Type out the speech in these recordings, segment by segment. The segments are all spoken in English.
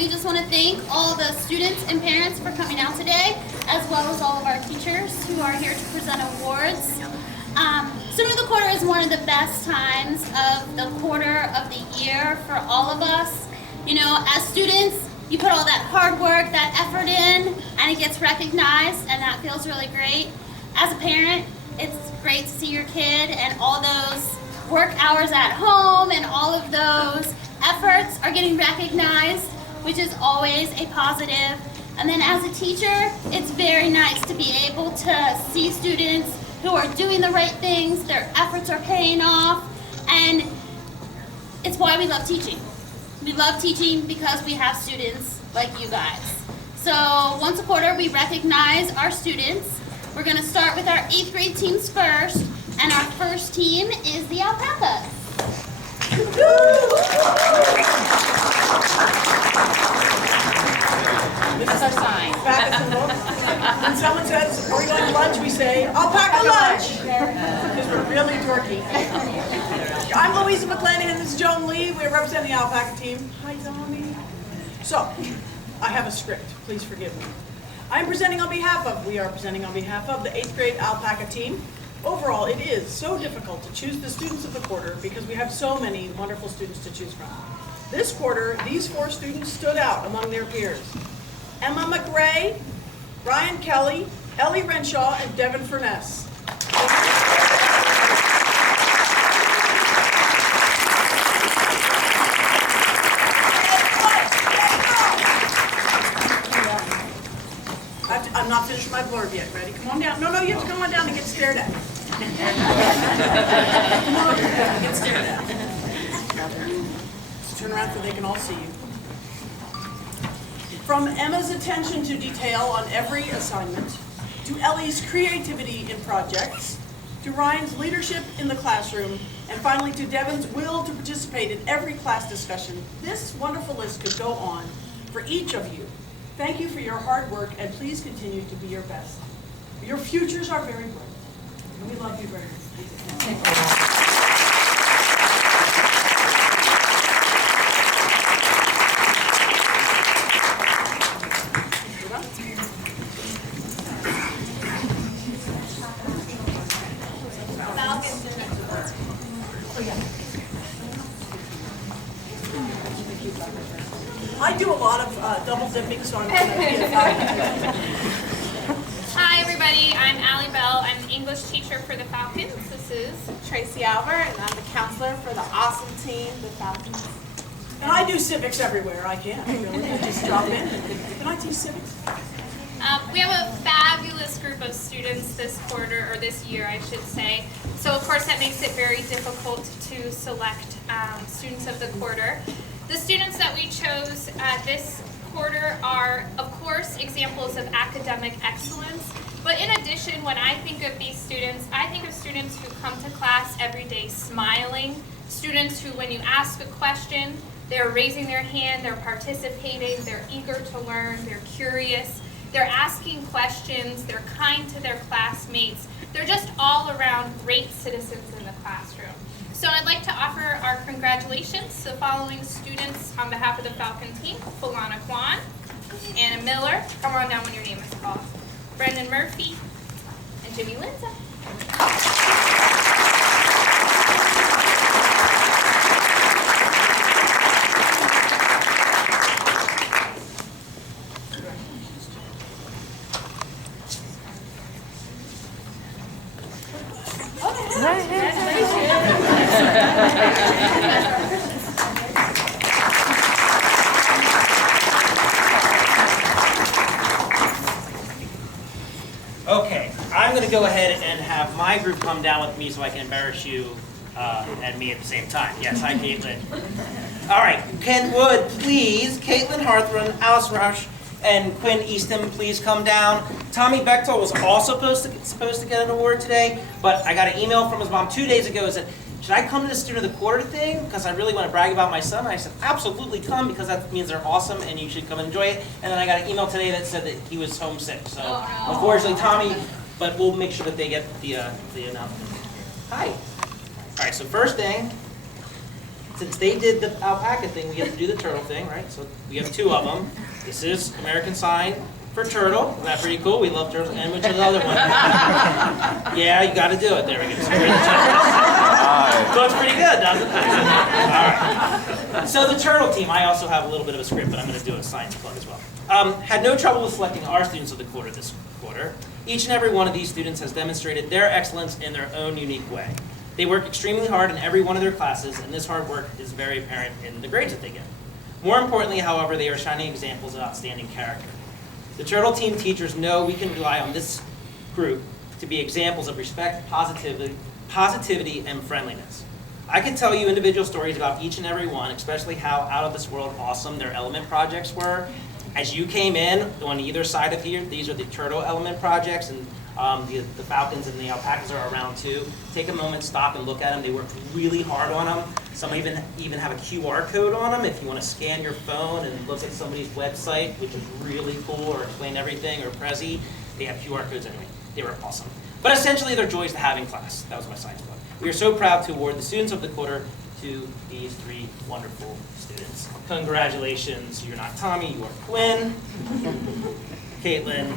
we just want to thank all the students and parents for coming out today, as well as all of our teachers who are here to present awards. Student of the Quarter is one of the best times of the quarter of the year for all of us. You know, as students, you put all that hard work, that effort in, and it gets recognized, and that feels really great. As a parent, it's great to see your kid and all those work hours at home and all of those efforts are getting recognized, which is always a positive. And then as a teacher, it's very nice to be able to see students who are doing the right things, their efforts are paying off, and it's why we love teaching. We love teaching because we have students like you guys. So once a quarter, we recognize our students. We're gonna start with our 8th grade teams first, and our first team is the alpacas. This is our sign. When someone says, are we going to lunch, we say, alpaca lunch, because we're really dorky. I'm Louisa McClanahan, this is Joan Lee, we're representing the alpaca team. Hi, Tommy. So, I have a script, please forgive me. We are presenting on behalf of the 8th grade alpaca team. Overall, it is so difficult to choose the students of the quarter because we have so many wonderful students to choose from. This quarter, these 4 students stood out among their peers. Emma McRae, Ryan Kelly, Ellie Renshaw, and Devin Furness. I'm not finished my blurb yet. Ready? Come on down. No, you have to come on down and get stared at. Come on, get stared at. Just turn around so they can all see you. From Emma's attention to detail on every assignment, to Ellie's creativity in projects, to Ryan's leadership in the classroom, and finally to Devin's will to participate in every class discussion, this wonderful list could go on for each of you. Thank you for your hard work, and please continue to be your best. Your futures are very bright, and we love you very much. I do a lot of double dipping, so I'm going to be a Falcon. Hi everybody, I'm Allie Bell. I'm the English teacher for the Falcons. This is Tracy Albert, and I'm the counselor for the awesome team, the Falcons. And I do civics everywhere I can. Really, I just drop in. Can I teach civics? we have a fabulous group of students this quarter, or this year I should say. So of course that makes it very difficult to select students of the quarter. The students that we chose this quarter are, of course, examples of academic excellence. But in addition, when I think of these students, I think of students who come to class every day smiling, students who, when you ask a question, they're raising their hand, they're participating, they're eager to learn, they're curious, they're asking questions, they're kind to their classmates. They're just all around great citizens in the classroom. So I'd like to offer our congratulations to the following students on behalf of the Falcon team: Falana Kwan, Anna Miller, come on down when your name is called, Brendan Murphy, and Jimmy Linza. Okay, I'm going to go ahead and have my group come down with me so I can embarrass you and me at the same time. Yes, hi, Caitlin. All right, would please, Caitlin Harthrun, Alice Rush, and Quinn Easton please come down. Tommy Bechtel was also supposed to get an award today, but I got an email from his mom 2 days ago that said, should I come to the Student of the Quarter thing? Because I really want to brag about my son. And I said, absolutely come, because that means they're awesome and you should come and enjoy it. And then I got an email today that said that he was homesick. So unfortunately, Tommy, but we'll make sure that they get the announcement. Hi. All right, so first thing, since they did the alpaca thing, we have to do the turtle thing, right? So we have two of them. This is American sign for turtle. Isn't that pretty cool? We love turtles. And which is the other one? Yeah, you got to do it. There we go. So it's pretty good, doesn't it? All right. So the turtle team, I also have a little bit of a script, but I'm going to do a science plug as well. Had no trouble with selecting our students of the quarter this quarter. Each and every one of these students has demonstrated their excellence in their own unique way. They work extremely hard in every one of their classes, and this hard work is very apparent in the grades that they get. More importantly, however, they are shining examples of outstanding character. The Turtle Team teachers know we can rely on this group to be examples of respect, positivity, and friendliness. I can tell you individual stories about each and every one, especially how out of this world awesome their element projects were. As you came in, on either side of here, these are the turtle element projects, and the falcons and the alpacas are around too. Take a moment, stop and look at them. They work really hard on them. Some even have a QR code on them if you want to scan your phone and look at somebody's website, which is really cool, or explain everything, or Prezi. They have QR codes anyway. They were awesome. But essentially, they're joys to have in class. That was my science club. We are so proud to award the students of the quarter to these three wonderful students. Congratulations. You're not Tommy, you are Quinn, Caitlin,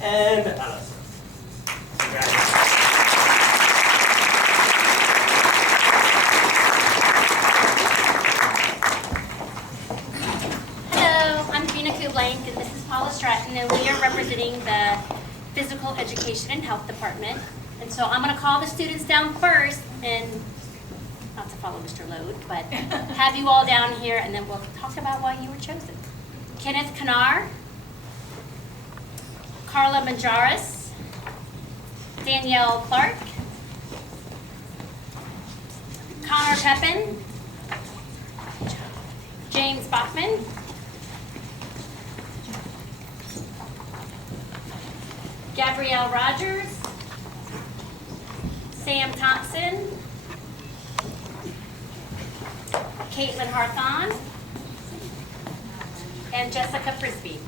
and Alyssa. Congratulations. Hello, I'm Vishnu K Murali, and this is Paula Stratton, and we are representing the Physical Education and Health Department. And so I'm going to call the students down first, and not to follow Mr. Load, but have you all down here, and then we'll talk about why you were chosen. Kenneth Kanar, Carla Manjaris, Danielle Clark, Connor Pepin, James Bachman, Gabrielle Rogers, Sam Thompson, Caitlin Harthon, and Jessica Frisbee.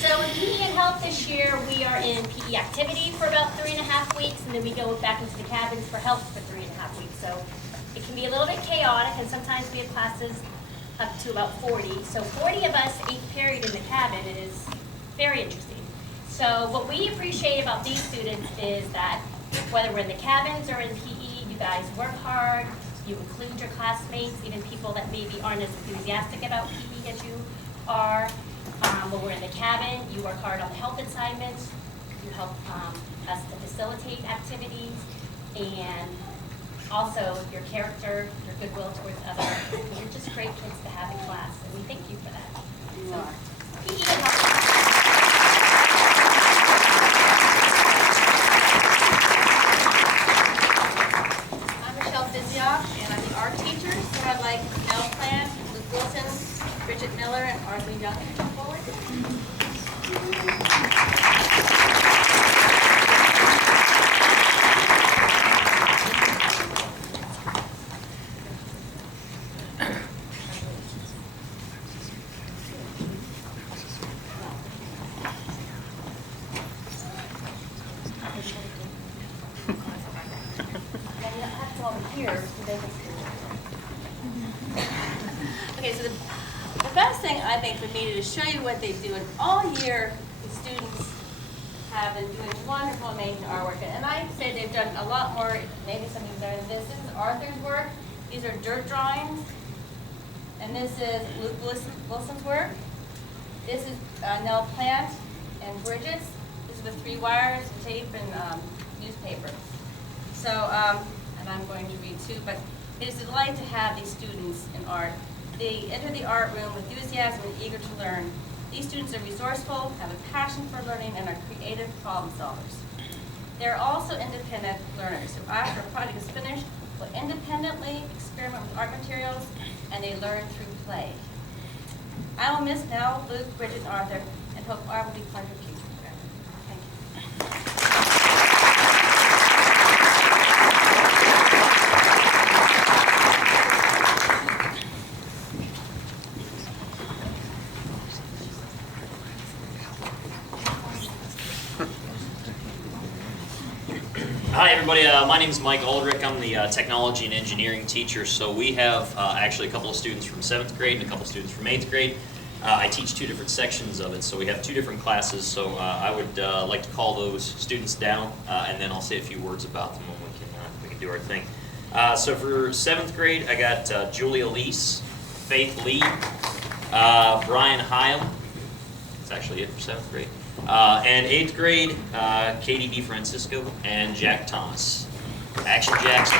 So in PE and Health this year, we are in PE activity for about 3.5 weeks, and then we go back into the cabins for health for 3.5 weeks. So it can be a little bit chaotic, and sometimes we have classes up to about 40. So 40 of us, 8th period in the cabin is very interesting. So what we appreciate about these students is that whether we're in the cabins or in PE, you guys work hard, you include your classmates, even people that maybe aren't as enthusiastic about PE as you are. When we're in the cabin, you work hard on the health assignments, you help us to facilitate activities, and also your character, your goodwill towards others. You're just great kids to have in class, and we thank you for that. So, PE and health. I'm Michelle Biziak, and I'm the art teacher. So I'd like Nell Plant, Luke Wilson, Bridget Miller, and Arthur Young to come forward. Okay, so the best thing I think for me to show you what they do, and all year the students have been doing wonderful, amazing artwork, and I'd say they've done a lot more, maybe something better than this. This is Arthur's work. These are dirt drawings, and this is Luke Wilson's work. This is Nell Plant and Bridget's. This is with 3 wires, tape, and newspaper. So, and I'm going to read too, but it is a delight to have these students in art. They enter the art room with enthusiasm and eager to learn. These students are resourceful, have a passion for learning, and are creative problem solvers. They're also independent learners who, after a project is finished, will independently experiment with art materials, and they learn through play. I will miss Nell, Luke, Bridget, and Arthur, and hope art will be part of your future forever. Thank you. Hi everybody, my name is Mike Aldrich. I'm the technology and engineering teacher. So we have actually a couple of students from 7th grade and a couple of students from 8th grade. I teach 2 different sections of it, so we have 2 different classes. So I would like to call those students down, and then I'll say a few words about them when we can do our thing. So for 7th grade, I got Julia Lease, Faith Lee, Brian Hyam. That's actually it for 7th grade. And 8th grade, Katie DeFrancisco and Jack Thomas. Action Jackson.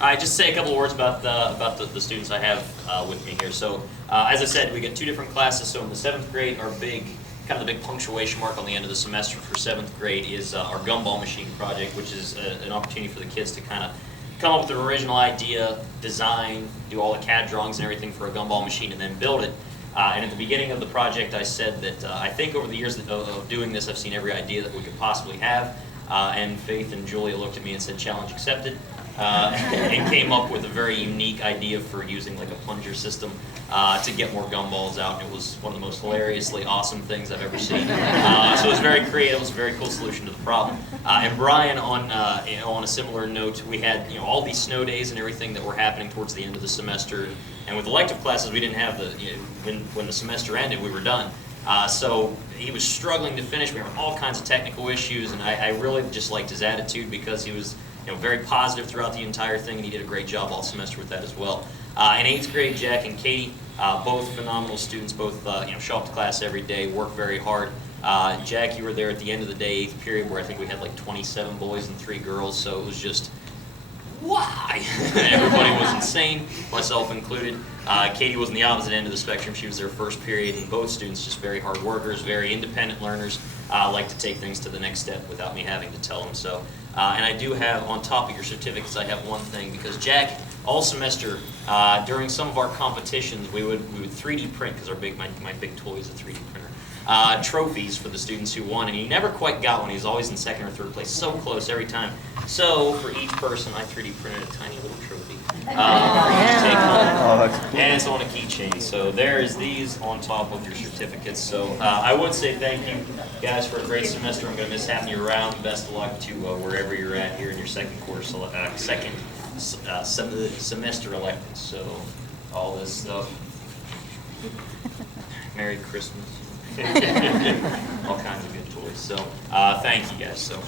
I just say a couple of words about the students I have with me here. So as I said, we get 2 different classes. So in the 7th grade, our kind of the big punctuation mark on the end of the semester for 7th grade is our gumball machine project, which is an opportunity for the kids to kind of come up with an original idea, design, do all the CAD drawings and everything for a gumball machine, and then build it. And at the beginning of the project, I said that I think over the years of doing this, I've seen every idea that we could possibly have. And Faith and Julia looked at me and said, "Challenge accepted," and came up with a very unique idea for using like a plunger system to get more gumballs out. And it was one of the most hilariously awesome things I've ever seen. So it was very creative. It was a very cool solution to the problem. And Brian, on a similar note, we had all these snow days and everything that were happening towards the end of the semester. And with elective classes, we didn't have when the semester ended, we were done. So he was struggling to finish. We had all kinds of technical issues, and I really just liked his attitude because he was very positive throughout the entire thing, and he did a great job all semester with that as well. In 8th grade, Jack and Katie, both phenomenal students, both show up to class every day, work very hard. Jack, you were there at the end of the day, 8th period, where I think we had like 27 boys and 3 girls, so it was just, why? Everybody was insane, myself included. Katie was on the opposite end of the spectrum. She was there first period, and both students just very hard workers, very independent learners, like to take things to the next step without me having to tell them so. And I do have, on top of your certificates, I have one thing, because Jack, all semester, during some of our competitions, we would 3D print, because my big toy is a 3D printer, trophies for the students who won, and he never quite got one. He was always in 2nd or 3rd place, so close every time. So for each person, I 3D printed a tiny little trophy. For you to take home. And it's on a keychain. So there's these on top of your certificates. So I would say thank you guys for a great semester. I'm going to miss having you around. Best of luck to wherever you're at here in your second semester electives. So all this stuff. Merry Christmas. All kinds of good toys. So thank you guys. So.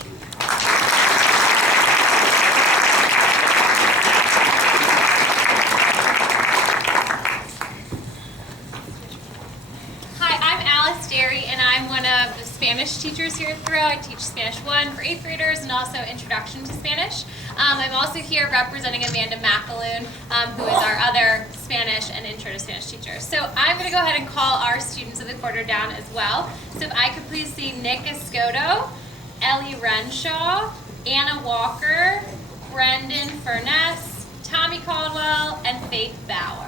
And I'm one of the Spanish teachers here at Thoreau. I teach Spanish 1 for 8th graders and also Introduction to Spanish. I'm also here representing Amanda McAloon, who is our other Spanish and Intro to Spanish teacher. So I'm going to go ahead and call our students of the quarter down as well. So if I could please see Nick Escoto, Ellie Renshaw, Anna Walker, Brendan Furness, Tommy Caldwell, and Faith Bauer.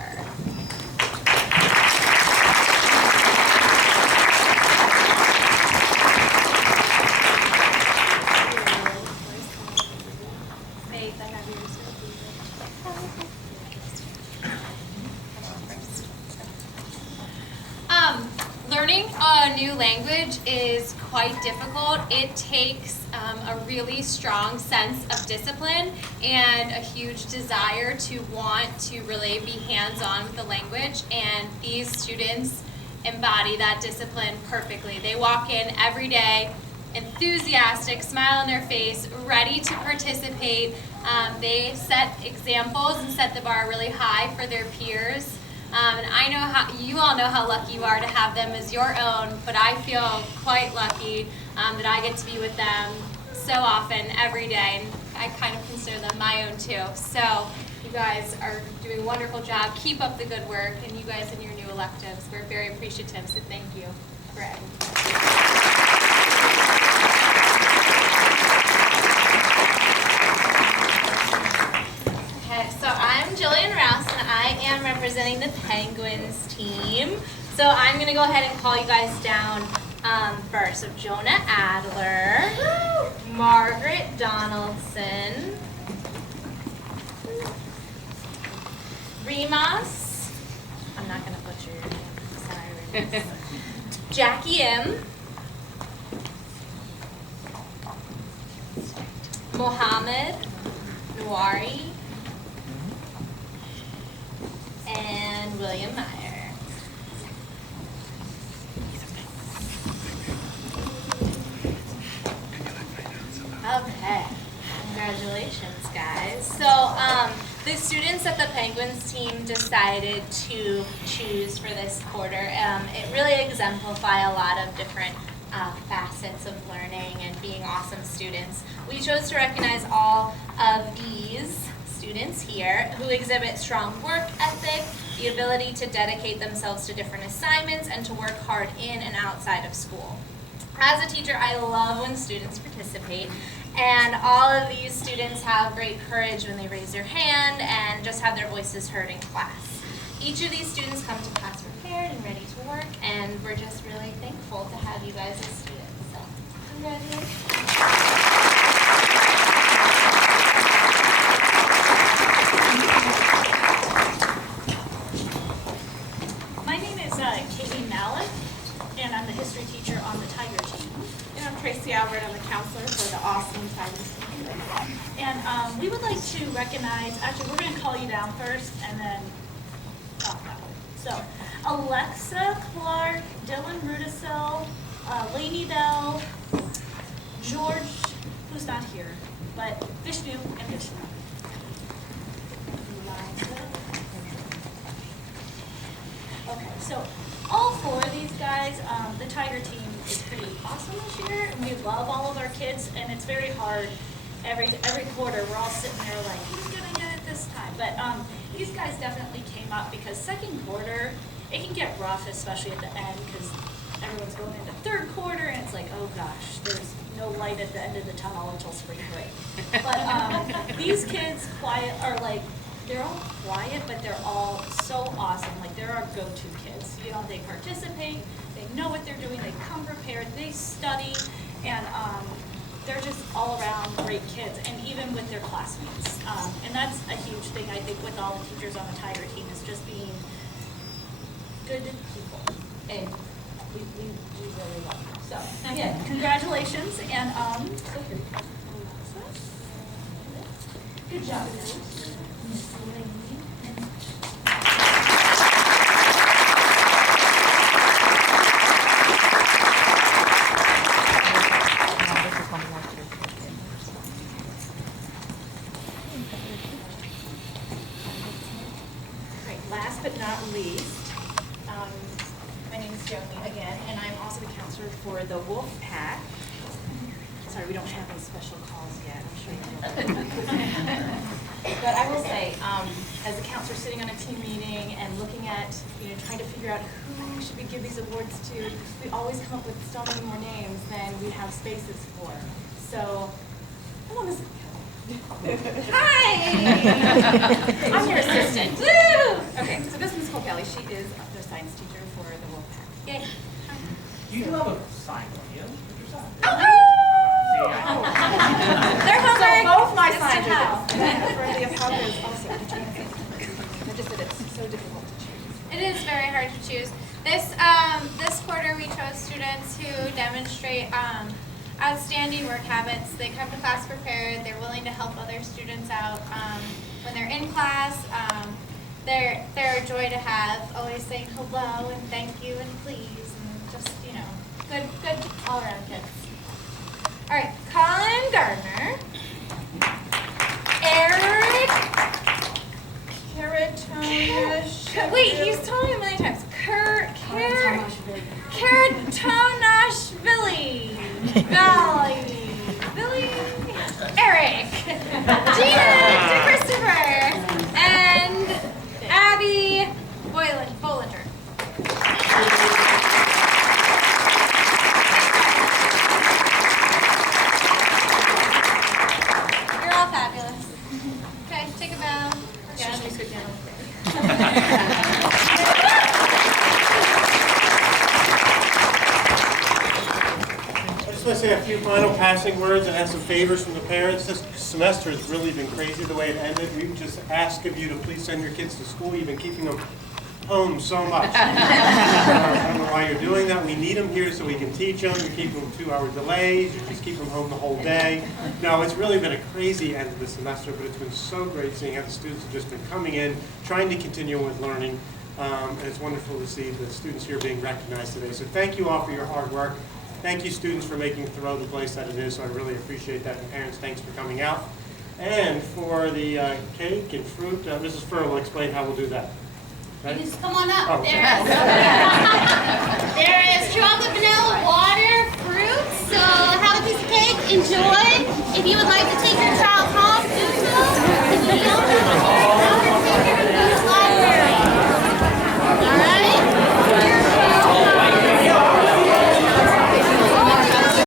Learning a new language is quite difficult. It takes a really strong sense of discipline and a huge desire to want to really be hands-on with the language, and these students embody that discipline perfectly. They walk in every day enthusiastic, smile on their face, ready to participate. They set examples and set the bar really high for their peers. And I know you all know how lucky you are to have them as your own, but I feel quite lucky that I get to be with them so often, every day, and I kind of consider them my own too. So you guys are doing a wonderful job. Keep up the good work, and you guys in your new electives, we're very appreciative, so thank you. Greg. So I'm Jillian Rouse, and I am representing the Penguins team. So I'm going to go ahead and call you guys down first. So Jonah Adler, Margaret Donaldson, Rimas, I'm not going to butcher your name, sorry Rimas. Jackie M. Mohammed Nouari, and William Meyer. Okay, congratulations, guys. So, the students at the Penguins team decided to choose for this quarter. It really exemplify a lot of different facets of learning and being awesome students. We chose to recognize all of these students here who exhibit strong work ethic, the ability to dedicate themselves to different assignments, and to work hard in and outside of school. As a teacher, I love when students participate, and all of these students have great courage when they raise their hand and just have their voices heard in class. Each of these students come to class prepared and ready to work, and we're just really thankful to have you guys as students. So, congratulations. My name is Katie Malik, and I'm the history teacher on the Tiger team. And I'm Tracy Albert, I'm the counselor for the awesome Tigers team. And we would like to recognize, actually we're going to call you down first and then talk about it. So, Alexa Clark, Dylan Rudisill, Lainey Bell, George, who's not here, but Vishnu and Vishnu. Okay, so all four of these guys, the Tiger team is pretty awesome this year, and we love all of our kids, and it's very hard. Every quarter, we're all sitting there like, who's gonna get it this time? But these guys definitely came up because second quarter, it can get rough, especially at the end, because everyone's going into third quarter, and it's like, oh gosh, there's no light at the end of the tunnel until spring break. But these kids are like, they're all quiet, but they're all so awesome. Like, they're our go-to kids. You know, they participate, they know what they're doing, they come prepared, they study, and they're just all around great kids, and even with their classmates. And that's a huge thing, I think, with all the teachers on the Tiger team, is just being good people. And we really love them. So, again, congratulations, and good job, guys. Last but not least, my name is Joni again, and I'm also the counselor for the Wolf Pack. Sorry, we don't have any special calls yet, I'm sure you know. But I will say, as a counselor sitting on a team meeting and looking at, trying to figure out who should we give these awards to, we always come up with so many more names than we have spaces for. So, hello, Ms. Hi! I'm your assistant. Woo! Okay, so this is Ms. Cole Kelly. She is the science teacher for the Wolf Pack. Yay. You do have a sign, don't you? They're hungry. So both my signs are this. And for the Apollos also. I just said it's so difficult to choose. It is very hard to choose. This quarter we chose students who demonstrate outstanding work habits. They come to class prepared. They're willing to help other students out when they're in class. They're a joy to have. Always saying hello and thank you and please and just good all around kids. All right, Colin Gardner, Eric. Wait, he's told me a million times. Karatonashvili. Eric. Gina DeChristopher. And Abby Bollinger. You're all fabulous. Okay, take a bow. Yeah, let me sit down. I just want to say a few final passing words and have some favors from the parents. This semester has really been crazy the way it ended. We just ask of you to please send your kids to school. You've been keeping them home so much. I don't know why you're doing that. We need them here so we can teach them. You keep them 2-hour delays. You just keep them home the whole day. No, it's really been a crazy end of the semester, but it's been so great seeing how the students have just been coming in, trying to continue with learning. And it's wonderful to see the students here being recognized today. So thank you all for your hard work. Thank you, students, for making Thoreau the place that it is. So I really appreciate that. And parents, thanks for coming out. And for the cake and fruit, Mrs. Furr will explain how we'll do that. You Right? just come on up. Oh. There is chocolate, vanilla, water, fruit. So have a piece of cake. Enjoy. If you would like to take your child home, do so.